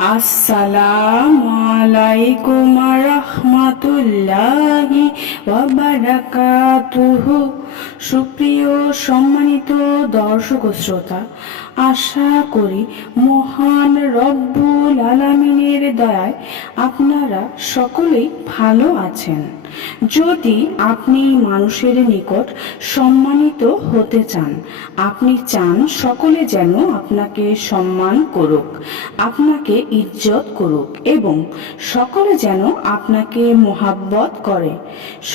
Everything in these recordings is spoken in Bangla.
আসসালামু আলাইকুম রহমতুল্লাহি ওয়া বারাকাতুহু। সুপ্রিয় সম্মানিত দর্শক ও শ্রোতা, আশা করি মহান রব্বুল আলামিনের দয়ায় আপনারা সকলেই ভালো আছেন। যদি আপনি মানুষের নিকট সম্মানিত হতে চান, আপনি চান সকলে যেন আপনাকে সম্মান করুক, আপনাকে ইজ্জত করুক এবং সকলে যেন আপনাকে মোহাব্বত করে,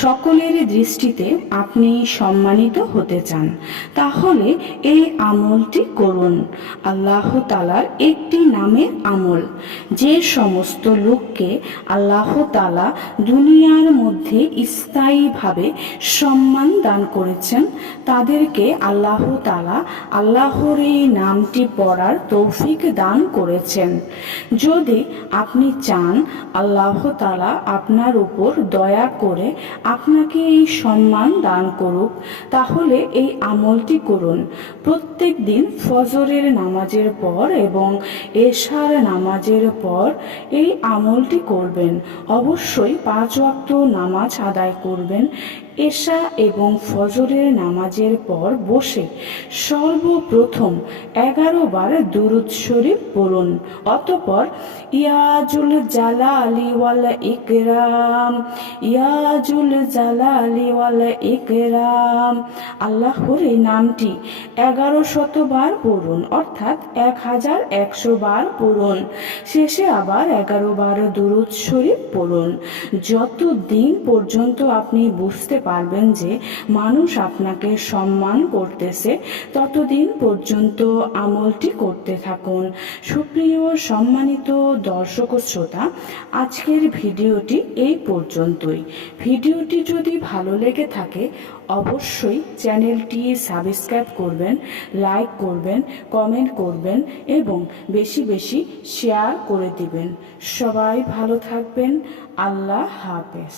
সকলের দৃষ্টিতে আপনি সম্মানিত হতে চান, তাহলে এই আমলটি করুন। আল্লাহ তাআলার একটি নামের আমল, যে সমস্ত লোককে আল্লাহ তাআলা দুনিয়ার মধ্যে স্থায়ীভাবে সম্মান দান করেছেন, তাদেরকে আল্লাহ তাআলা আল্লাহর এই নামটি পড়ার তৌফিক দান করেছেন। যদি আপনি চান আল্লাহ তাআলা আপনার উপর দয়া করে আপনাকে এই সম্মান দান করুক, তাহলে এই আমলটি করুন। প্রত্যেক দিন ফজরের নামাজের পর এবং এশার নামাজের পর এই আমলটি করবেন। অবশ্যই 5 ওয়াক্ত নামাজ আদায় করবেন। এশা এবং ফজরের নামাজের পর বসে সর্বপ্রথম 11 বার দুরূদ শরীফ পড়ুন। অতঃপর ইয়াজুল জালালি ওয়াল ইকরাম, ইয়াজুল জালালি ওয়াল ইকরাম, আল্লাহর এই নামটি 1100 বার পড়ুন, অর্থাৎ 1100 বার পড়ুন। শেষে আবার 11 বার দুরূদ শরীফ পড়ুন। যতদিন পর্যন্ত আপনি বুঝতে পারবেন যে মানুষ আপনাকে সম্মান করতেছে, ততদিন পর্যন্ত আমলটি করতে থাকুন। সুপ্রিয় সম্মানিত দর্শক ও শ্রোতা, আজকের ভিডিওটি এই পর্যন্তই। ভিডিওটি যদি ভালো লেগে থাকে অবশ্যই চ্যানেলটি সাবস্ক্রাইব করবেন, লাইক করবেন, কমেন্ট করবেন এবং বেশি বেশি শেয়ার করে দিবেন। সবাই ভালো থাকবেন। আল্লাহ হাফেজ।